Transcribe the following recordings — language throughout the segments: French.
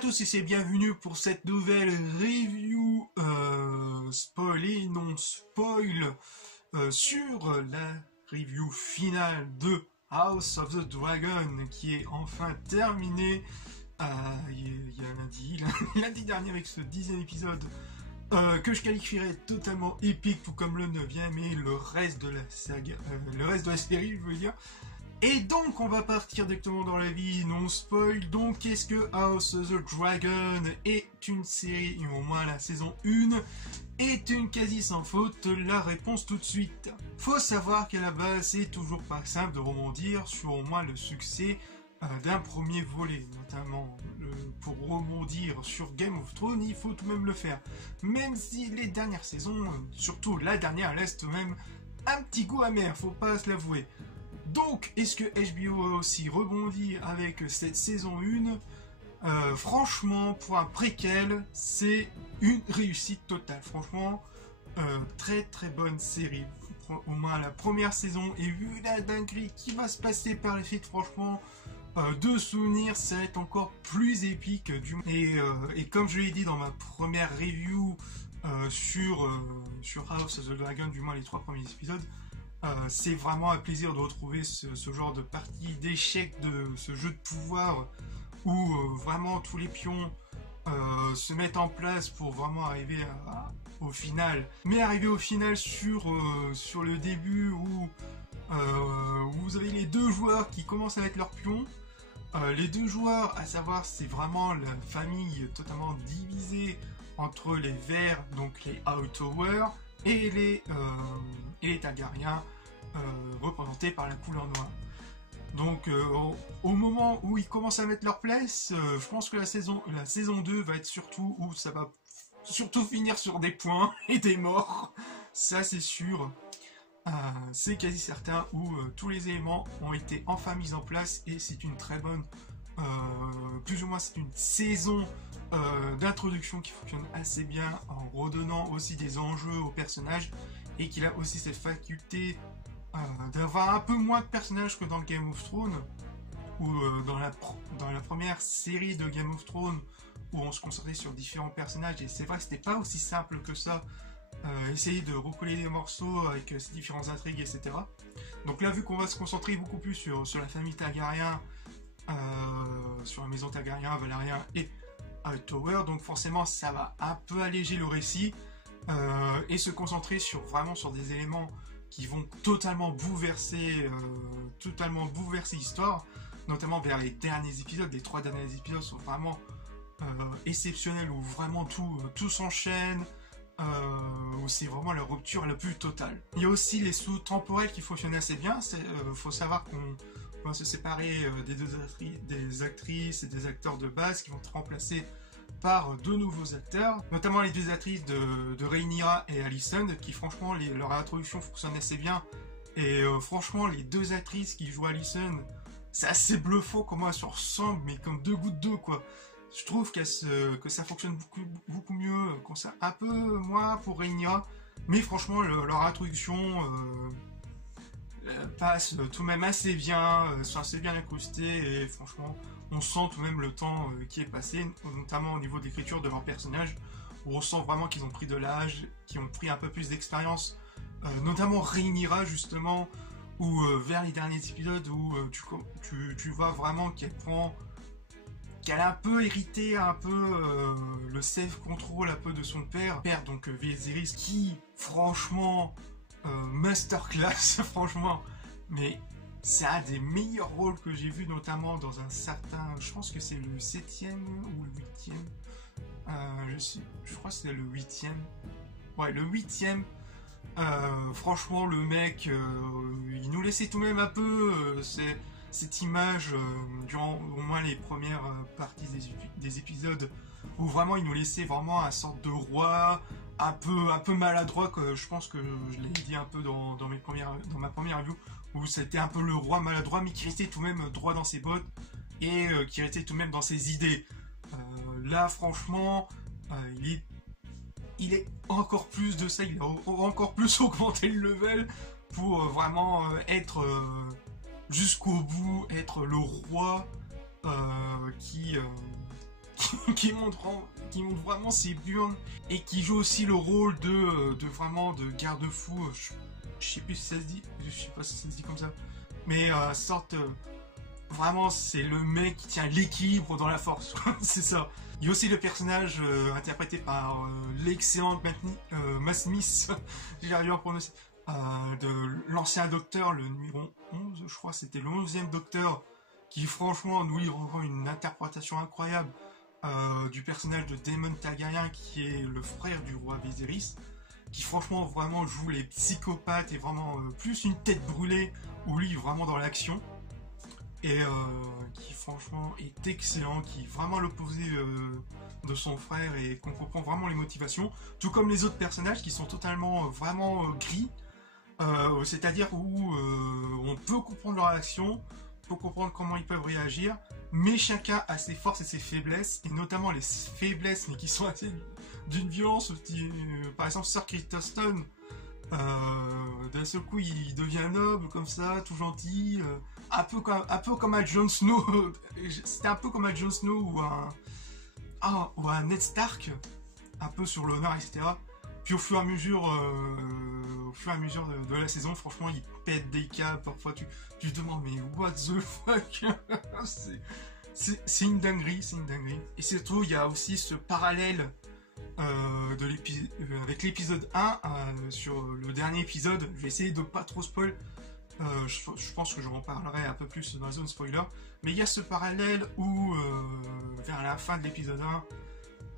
à tous et c'est bienvenue pour cette nouvelle review spoil et non spoil sur la review finale de House of the Dragon qui est enfin terminée il y a lundi dernier avec ce 10e épisode que je qualifierais totalement épique, tout comme le 9e et le reste de la saga, le reste de la série je veux dire. Et donc on va partir directement dans la vie non spoil. Donc qu'est-ce que House of the Dragon est une série, et au moins la saison 1 est une quasi sans faute? La réponse tout de suite. Faut savoir qu'à la base c'est toujours pas simple de rebondir sur au moins le succès d'un premier volet, notamment pour rebondir sur Game of Thrones, il faut tout de même le faire. Même si les dernières saisons, surtout la dernière, laisse tout de même un petit goût amer, faut pas se l'avouer. Donc, est-ce que HBO a aussi rebondi avec cette saison 1 franchement, pour un préquel, c'est une réussite totale. Franchement, très très bonne série. Au moins la première saison, et vu la dinguerie qui va se passer par les suite, franchement, de souvenirs, ça va être encore plus épique. Et comme je l'ai dit dans ma première review sur House of the Dragon, du moins les 3 premiers épisodes, c'est vraiment un plaisir de retrouver ce genre de partie d'échecs, de ce jeu de pouvoir où vraiment tous les pions se mettent en place pour vraiment arriver au final. Mais arriver au final sur le début où vous avez les deux joueurs qui commencent à mettre leurs pions. Les deux joueurs, à savoir, c'est vraiment la famille totalement divisée entre les Verts, donc les Hightower, et les Targaryens, représentés par la couleur noire. Donc au moment où ils commencent à mettre leur place, je pense que la saison 2 va être surtout où ça va surtout finir sur des points et des morts. Ça c'est sûr. C'est quasi certain, où tous les éléments ont été enfin mis en place, et c'est une très bonne, plus ou moins c'est une saison d'introduction qui fonctionne assez bien, en redonnant aussi des enjeux aux personnages, et qu'il a aussi cette faculté d'avoir un peu moins de personnages que dans Game of Thrones, ou dans la première série de Game of Thrones, où on se concentrait sur différents personnages, et c'est vrai que c'était pas aussi simple que ça. Essayer de recoller les morceaux avec ces différentes intrigues, etc. Donc là, vu qu'on va se concentrer beaucoup plus sur la famille Targaryen, sur la maison Targaryen, Valérien et Hightower, donc forcément ça va un peu alléger le récit et se concentrer vraiment sur des éléments qui vont totalement bouleverser l'histoire, notamment vers les derniers épisodes. Les 3 derniers épisodes sont vraiment exceptionnels, où vraiment tout s'enchaîne. Où c'est vraiment la rupture la plus totale. Il y a aussi les sauts temporels qui fonctionnent assez bien. Faut savoir qu'on va se séparer des actrices et des acteurs de base qui vont être remplacés par 2 nouveaux acteurs, notamment les 2 actrices de Rhaenyra et Alicent, qui franchement leur introduction fonctionne assez bien. Et franchement, les 2 actrices qui jouent Alicent, c'est assez bluffant comment elles se ressemblent, mais comme 2 gouttes d'eau quoi. Je trouve que ça fonctionne beaucoup mieux, qu'on ça un peu moins pour Rhaenyra, mais franchement leur introduction passe tout de même assez bien, sont assez bien incrustés, et franchement on sent tout de même le temps qui est passé, notamment au niveau de l'écriture de leurs personnages, où on sent vraiment qu'ils ont pris de l'âge, qu'ils ont pris un peu plus d'expérience, notamment Rhaenyra justement, où vers les derniers épisodes où tu vois vraiment qu'elle a un peu hérité le self-control un peu de son père donc Viserys, qui franchement masterclass franchement, mais c'est un des meilleurs rôles que j'ai vu, notamment dans un certain, je pense que c'est le 7e ou le 8e, je crois que c'est le 8e, ouais le 8e. Franchement le mec il nous laissait tout de même un peu cette image durant au moins les premières parties des épisodes, où vraiment il nous laissait vraiment un sorte de roi un peu maladroit, que je pense que je l'ai dit un peu dans ma première review, où c'était un peu le roi maladroit, mais qui restait tout de même droit dans ses bottes, et qui restait tout de même dans ses idées. Là franchement il est encore plus de ça, il a encore plus augmenté le level pour vraiment être jusqu'au bout, être le roi qui qui montre vraiment ses burnes et qui joue aussi le rôle de vraiment de garde-fou. Je sais plus si ça se dit, je sais pas si ça se dit comme ça, mais sorte vraiment c'est le mec qui tient l'équilibre dans la force. C'est ça. Il y a aussi le personnage interprété par l'excellente Matt Smith, j'ai arrivé à prononcer, de l'ancien docteur, le numéro 11, je crois, c'était le 11e docteur, qui franchement nous il rend une interprétation incroyable du personnage de Daemon Targaryen, qui est le frère du roi Viserys, qui franchement vraiment joue les psychopathes et vraiment plus une tête brûlée, où lui vraiment dans l'action. Et qui franchement est excellent, qui est vraiment l'opposé de son frère et qu'on comprend vraiment les motivations, tout comme les autres personnages qui sont totalement vraiment gris, c'est-à-dire où on peut comprendre leur action, on peut comprendre comment ils peuvent réagir, mais chacun a ses forces et ses faiblesses, et notamment les faiblesses, mais qui sont assez d'une violence, par exemple Sir Criston, d'un seul coup il devient noble comme ça, tout gentil, un peu comme un Jon Snow. C'était un peu comme un Jon Snow ou un Ned Stark, un peu sur l'honneur, etc. Puis au fur et à mesure de la saison, franchement il pète des câbles, parfois tu te demandes mais what the fuck. C'est une dinguerie, c'est une dinguerie. Et surtout il y a aussi ce parallèle avec l'épisode 1 sur le dernier épisode. Je vais essayer de pas trop spoil, je pense que j'en parlerai un peu plus dans la zone spoiler, mais il y a ce parallèle où vers la fin de l'épisode 1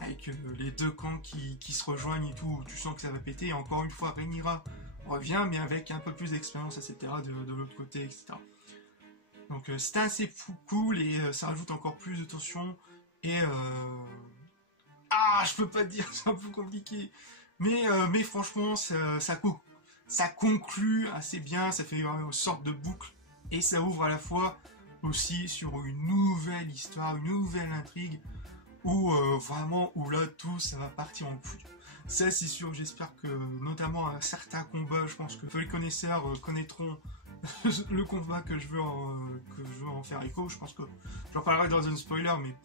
avec les deux camps qui se rejoignent et tout, où tu sens que ça va péter, et encore une fois Rhaenyra revient mais avec un peu plus d'expérience, etc. de l'autre côté, etc. Donc c'était assez cool, et ça rajoute encore plus de tension, et je peux pas te dire, c'est un peu compliqué. Mais franchement, ça conclut assez bien, ça fait une sorte de boucle. Et ça ouvre à la fois aussi sur une nouvelle histoire, une nouvelle intrigue, où vraiment, où là, tout, ça va partir en couille. Ça, c'est sûr, j'espère que, notamment à certains combats, je pense que les connaisseurs connaîtront le combat que je veux en faire écho. Je pense que j'en parlerai dans un spoiler, mais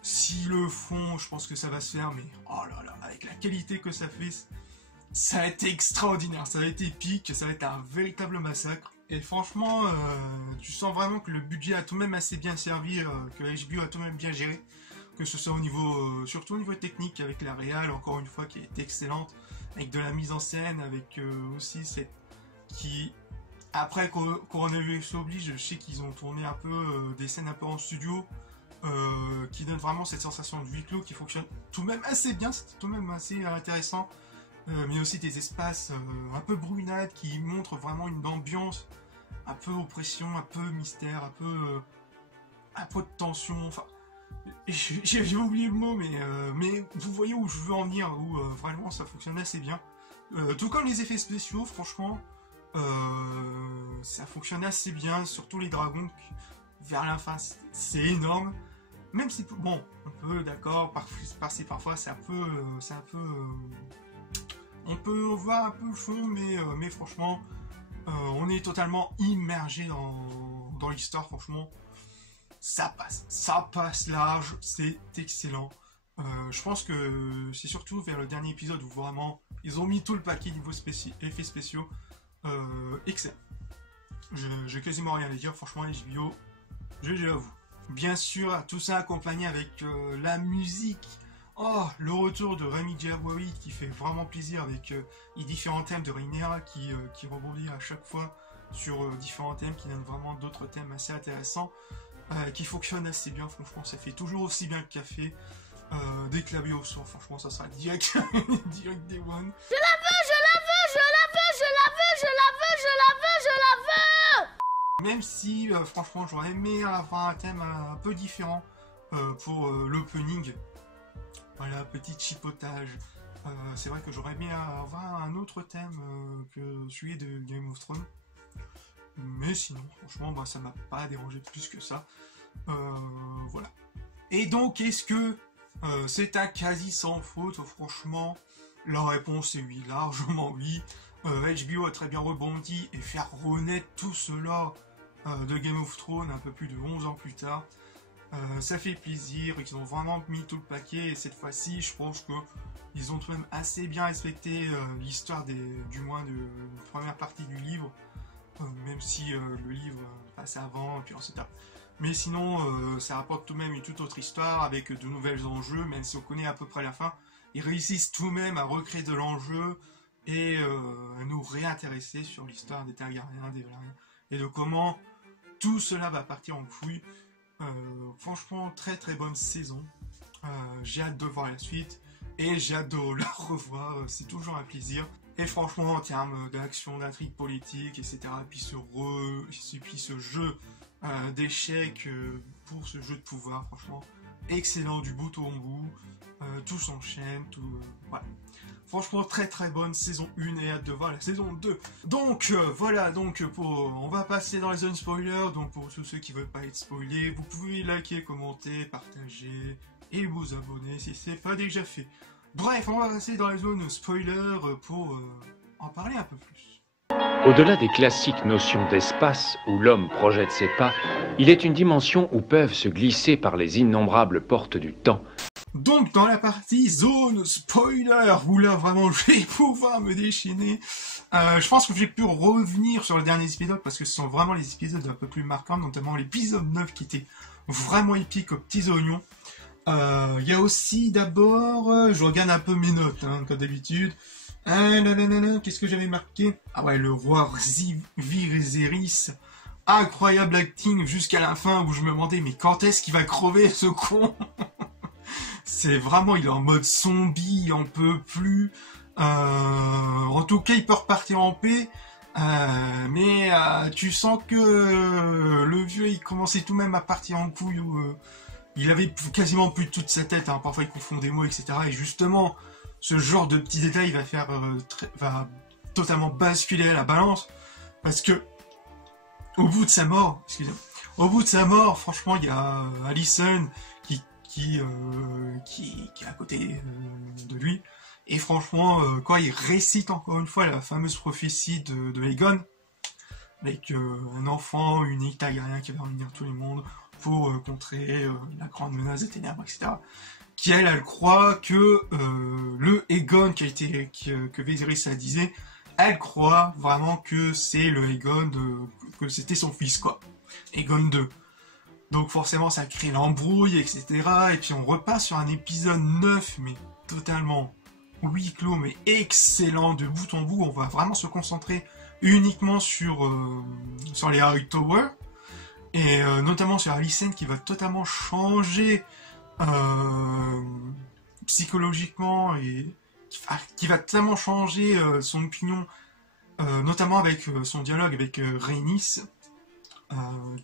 s'ils le font, je pense que ça va se faire, mais oh là là, avec la qualité que ça fait, ça va être extraordinaire, ça va être épique, ça va être un véritable massacre. Et franchement, tu sens vraiment que le budget a tout de même assez bien servi, que la HBO a tout de même bien géré, que ce soit au niveau, surtout au niveau technique, avec la réal, encore une fois, qui est excellente, avec de la mise en scène, avec aussi cette qui, après Coronavirus oblige, je sais qu'ils ont tourné un peu des scènes un peu en studio, qui donne vraiment cette sensation de huis clos qui fonctionne tout de même assez bien, c'est tout de même assez intéressant, mais aussi des espaces un peu brunades qui montrent vraiment une ambiance un peu oppression, un peu mystère, un peu de tension, enfin j'ai oublié le mot, mais vous voyez où je veux en venir, où vraiment ça fonctionne assez bien, tout comme les effets spéciaux, franchement ça fonctionne assez bien, surtout les dragons vers la fin, c'est énorme. Même si, bon, on peut, d'accord, par-ci parfois, c'est un peu, on peut voir un peu le fond, mais franchement, on est totalement immergé dans l'histoire, franchement, ça passe large, c'est excellent. Je pense que c'est surtout vers le dernier épisode où vraiment, ils ont mis tout le paquet niveau effets spéciaux, excellent. J'ai quasiment rien à dire, franchement, HBO, GG à vous. Bien sûr, tout ça accompagné avec la musique. Oh, le retour de Rémi Djerboui qui fait vraiment plaisir avec les différents thèmes de Rhaenyra qui rebondit à chaque fois sur différents thèmes, qui donnent vraiment d'autres thèmes assez intéressants, qui fonctionnent assez bien, franchement, ça fait toujours aussi bien le café. Dès que la BO sort, franchement, ça sera direct, direct Day One. Je la veux, je la veux, je la veux, je la veux, je la veux, je la veux, je la veux. Même si, franchement, j'aurais aimé avoir un thème un peu différent pour l'opening. Voilà, petit chipotage. C'est vrai que j'aurais aimé avoir un autre thème que celui de Game of Thrones. Mais sinon, franchement, bah, ça m'a pas dérangé plus que ça. Voilà. Et donc, est-ce que c'est un quasi sans faute? Franchement, la réponse est oui, largement oui. HBO a très bien rebondi et faire renaître tout cela de Game of Thrones un peu plus de 11 ans plus tard. Ça fait plaisir, ils ont vraiment mis tout le paquet et cette fois-ci je pense qu'ils ont tout de même assez bien respecté l'histoire du moins de la première partie du livre, même si le livre passe avant et puis ensuite. Mais sinon ça rapporte tout de même une toute autre histoire avec de nouvelles enjeux, même si on connaît à peu près la fin. Ils réussissent tout de même à recréer de l'enjeu et à nous réintéresser sur l'histoire des Targaryens, des Velaryon, et de comment tout cela va partir en couille. Franchement, très très bonne saison. J'ai hâte de voir la suite et j'ai hâte de la revoir. C'est toujours un plaisir. Et franchement, en termes d'action, d'intrigue politique, etc., puis ce jeu d'échecs pour ce jeu de pouvoir, franchement, excellent du bout au bout. Tout s'enchaîne, voilà. Franchement, très très bonne saison 1 et hâte de voir la saison 2. Donc voilà, on va passer dans les zones spoilers. Donc pour tous ceux qui veulent pas être spoilés, vous pouvez liker, commenter, partager et vous abonner si c'est pas déjà fait. Bref, on va passer dans les zones spoilers pour en parler un peu plus. Au-delà des classiques notions d'espace où l'homme projette ses pas, il est une dimension où peuvent se glisser par les innombrables portes du temps. Donc dans la partie zone spoiler, où là vraiment je vais pouvoir me déchaîner, je pense que j'ai pu revenir sur le dernier épisode parce que ce sont vraiment les épisodes un peu plus marquants, notamment l'épisode 9 qui était vraiment épique aux petits oignons. Il y a aussi d'abord, je regarde un peu mes notes comme d'habitude. Qu'est-ce que j'avais marqué? Ah ouais, le roi Viserys. Incroyable acting jusqu'à la fin où je me demandais mais quand est-ce qu'il va crever ce con? C'est vraiment, il est en mode zombie, il en peut plus. En tout cas, il peut repartir en paix. Mais tu sens que le vieux, il commençait tout de même à partir en couille. Il avait quasiment plus toute sa tête. Parfois, il confond des mots, etc. Et justement, ce genre de petits détails va totalement basculer la balance. Parce que, au bout de sa mort, franchement, il y a Alicent qui est à côté de lui. Et franchement, quand il récite encore une fois la fameuse prophétie de Aegon, avec un enfant unique Targaryen qui va réunir tout le monde pour contrer la grande menace des ténèbres, etc. Qui elle croit que le Aegon que Viserys a disait, elle croit vraiment que c'est le Aegon, que c'était son fils, quoi. Aegon II. Donc forcément ça crée l'embrouille, etc. Et puis on repasse sur un épisode 9, mais totalement huis clos, mais excellent de bout en bout. On va vraiment se concentrer uniquement sur les Hightower. Et notamment sur Alicent qui va totalement changer psychologiquement et qui va totalement changer son opinion, notamment avec son dialogue avec Rhaenys.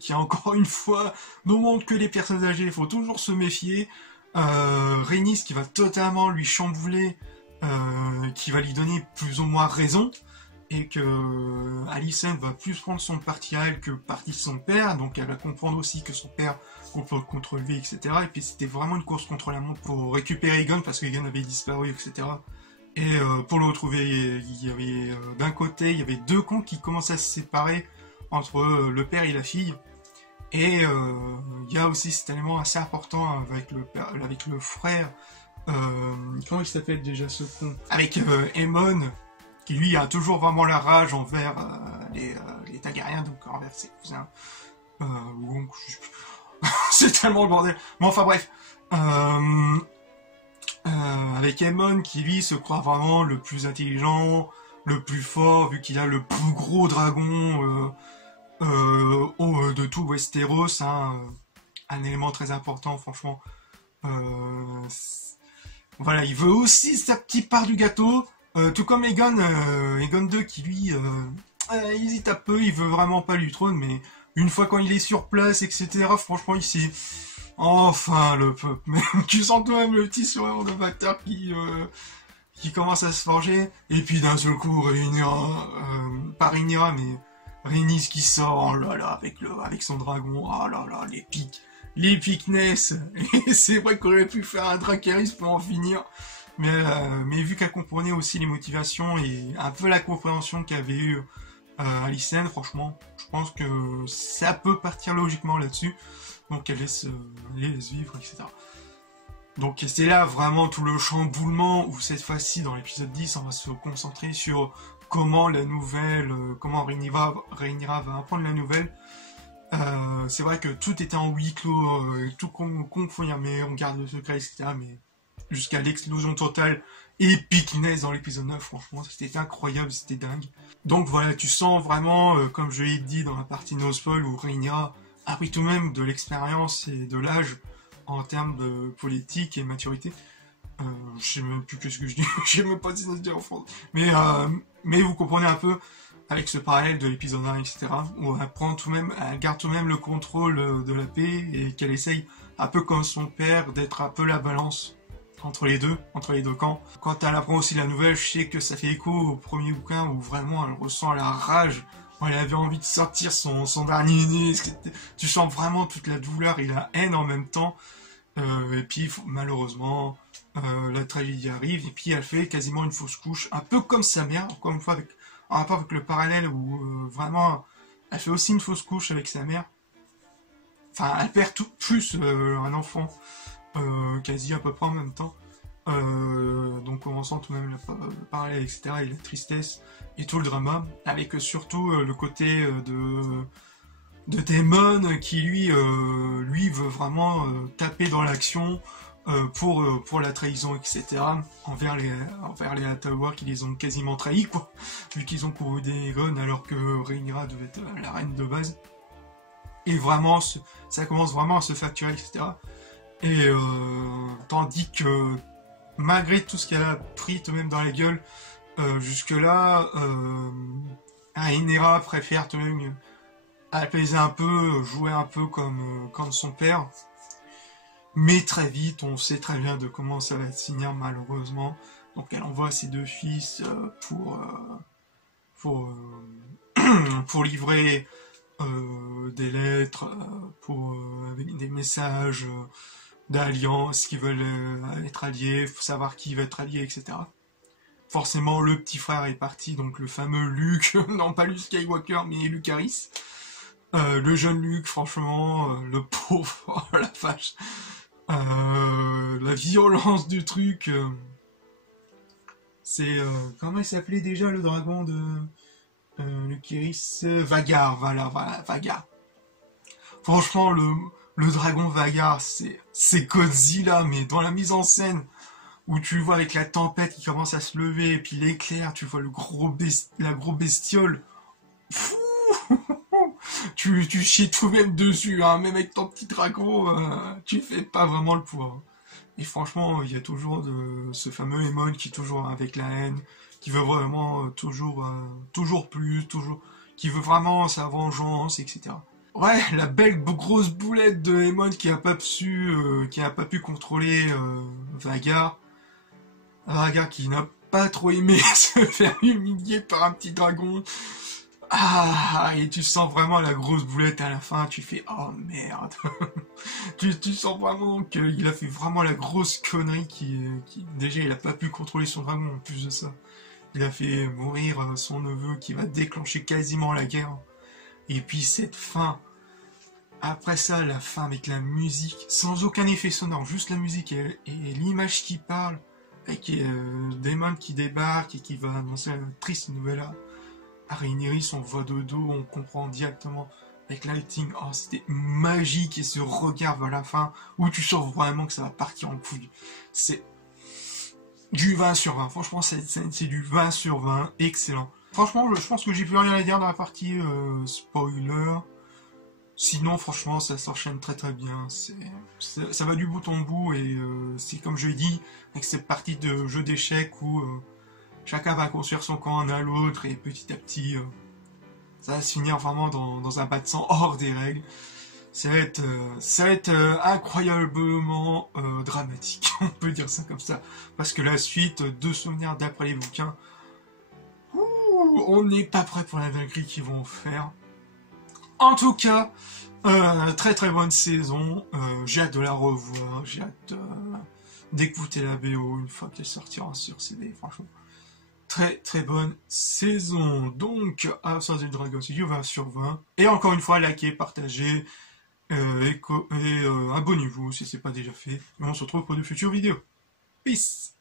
Qui encore une fois nous montre que les personnes âgées, il faut toujours se méfier. Rhaenys qui va totalement lui chambouler, qui va lui donner plus ou moins raison, et que Alicent va plus prendre son parti à elle que parti de son père, donc elle va comprendre aussi que son père complote contre lui, etc. Et puis c'était vraiment une course contre la montre pour récupérer Aegon, parce que Aegon avait disparu, etc. Et pour le retrouver, il y avait d'un côté, il y avait deux camps qui commençaient à se séparer entre le père et la fille, et il y a aussi cet élément assez important avec le frère, comment il s'appelle déjà ce con, avec Aemon, qui lui a toujours vraiment la rage envers les Targaryens, donc envers ses cousins, c'est tellement le bordel, bon enfin bref, avec Aemon qui lui se croit vraiment le plus intelligent, le plus fort, vu qu'il a le plus gros dragon de tout Westeros, un élément très important, franchement. Voilà, il veut aussi sa petite part du gâteau, tout comme Aegon 2 qui lui hésite un peu, il veut vraiment pas lui trône, mais une fois quand il est sur place, etc., franchement, il s'est... Enfin, le peuple, même tu sens quand même le petit sourire de bâtard qui commence à se forger, et puis d'un seul coup, pas Rhaenyra, mais Rhaenys qui sort, oh là là, avec son dragon, oh là là, l'épicness, et c'est vrai qu'on aurait pu faire un Dracarys pour en finir, mais vu qu'elle comprenait aussi les motivations et un peu la compréhension qu'avait eu Alicent, franchement, je pense que ça peut partir logiquement là-dessus. donc elle les laisse vivre, etc. Donc c'est là vraiment tout le chamboulement où cette fois-ci dans l'épisode 10 on va se concentrer sur comment la nouvelle, comment Rhaenyra va apprendre la nouvelle. C'est vrai que tout était en huis clos, tout confirmé, on garde le secret, etc. Mais jusqu'à l'explosion totale, épicness dans l'épisode 9, franchement c'était incroyable, c'était dingue. Donc voilà, tu sens vraiment, comme je l'ai dit dans la partie no spoil, où Rhaenyra a pris tout de même de l'expérience et de l'âge en termes de politique et maturité. Je sais même plus qu'est-ce que je dis, je sais même pas si ça se dit en France. Mais vous comprenez un peu, avec ce parallèle de l'épisode 1, etc., où elle garde tout de même le contrôle de la paix et qu'elle essaye, un peu comme son père, d'être un peu la balance entre les deux camps. Quand elle apprend aussi la nouvelle, je sais que ça fait écho au premier bouquin où vraiment elle ressent la rage, où elle avait envie de sortir son dernier nez. Tu sens vraiment toute la douleur et la haine en même temps. Et puis malheureusement, la tragédie arrive et puis elle fait quasiment une fausse couche, un peu comme sa mère, encore une fois en rapport avec le parallèle où vraiment elle fait aussi une fausse couche avec sa mère. Enfin, elle perd plus un enfant. Quasi à peu près en même temps. Donc on ressent tout de même le parallèle, etc. et la tristesse et tout le drama, avec surtout le côté de Daemon qui lui veut vraiment taper dans l'action pour la trahison, etc. envers les Hightower qui les ont quasiment trahis, quoi, vu qu'ils ont couru des Aegon alors que Rhaenyra devait être la reine de base. Et vraiment, ça commence vraiment à se facturer, etc. Et tandis que malgré tout ce qu'elle a pris tout de même dans la gueule, jusque-là, Rhaenyra préfère tout de même apaiser un peu, jouer un peu comme son père. Mais très vite, on sait très bien de comment ça va se finir malheureusement. Donc elle envoie ses deux fils pour livrer des lettres, avec des messages d'alliance qui veulent être alliés, faut savoir qui va être allié, etc. Forcément, le petit frère est parti, donc le fameux Luke, non pas Luke Skywalker, mais Luke Harris. Le jeune Luke, franchement, le pauvre, oh la vache. La violence du truc. C'est... comment il s'appelait déjà le dragon de Luke Harris? Vagar, voilà, Vagar. Franchement, le dragon Vagar, c'est Godzilla, mais dans la mise en scène, où tu le vois avec la tempête qui commence à se lever, et puis l'éclair, tu vois la grosse bestiole. Fou. tu chies tout-même dessus, hein, même avec ton petit dragon, tu fais pas vraiment le poids. Et franchement, il y a toujours ce fameux Aemon qui est toujours avec la haine, qui veut vraiment toujours plus, qui veut vraiment sa vengeance, etc. Ouais, la belle grosse boulette de Aemon qui a pas pu contrôler Vagar. Vagar qui n'a pas trop aimé se faire humilier par un petit dragon. Ah, et tu sens vraiment la grosse boulette à la fin, tu fais oh merde. tu sens vraiment qu'il a fait vraiment la grosse connerie qui déjà il a pas pu contrôler son dragon en plus de ça. Il a fait mourir son neveu qui va déclencher quasiment la guerre. Et puis cette fin, après ça, la fin avec la musique, sans aucun effet sonore, juste la musique et l'image qui parle, avec Daemon qui débarque et qui va annoncer la triste nouvelle à Rhaenyra, son voix de dos, on comprend directement avec lighting, oh c'était magique, et ce regard à la fin, où tu sens vraiment que ça va partir en couille. C'est du 20 sur 20, franchement c'est du 20 sur 20, excellent. Franchement, je pense que j'ai plus rien à dire dans la partie spoiler. Sinon, franchement, ça s'enchaîne très très bien. Ça va du bout en bout et c'est comme je l'ai dit, avec cette partie de jeu d'échecs où chacun va construire son camp un à l'autre et petit à petit, ça va se finir vraiment dans un bas de sang hors des règles. Ça va être incroyablement dramatique, on peut dire ça comme ça. Parce que la suite, de souvenirs d'après les bouquins, on n'est pas prêt pour la dinguerie qu'ils vont faire. En tout cas, très très bonne saison, j'ai hâte de la revoir, j'ai hâte d'écouter la BO une fois qu'elle sortira sur CD, franchement. Très très bonne saison. Donc, House of the Dragon, c'est du 20 sur 20. Et encore une fois, likez, partagez, et abonnez-vous si c'est pas déjà fait. Et on se retrouve pour de futures vidéos. Peace!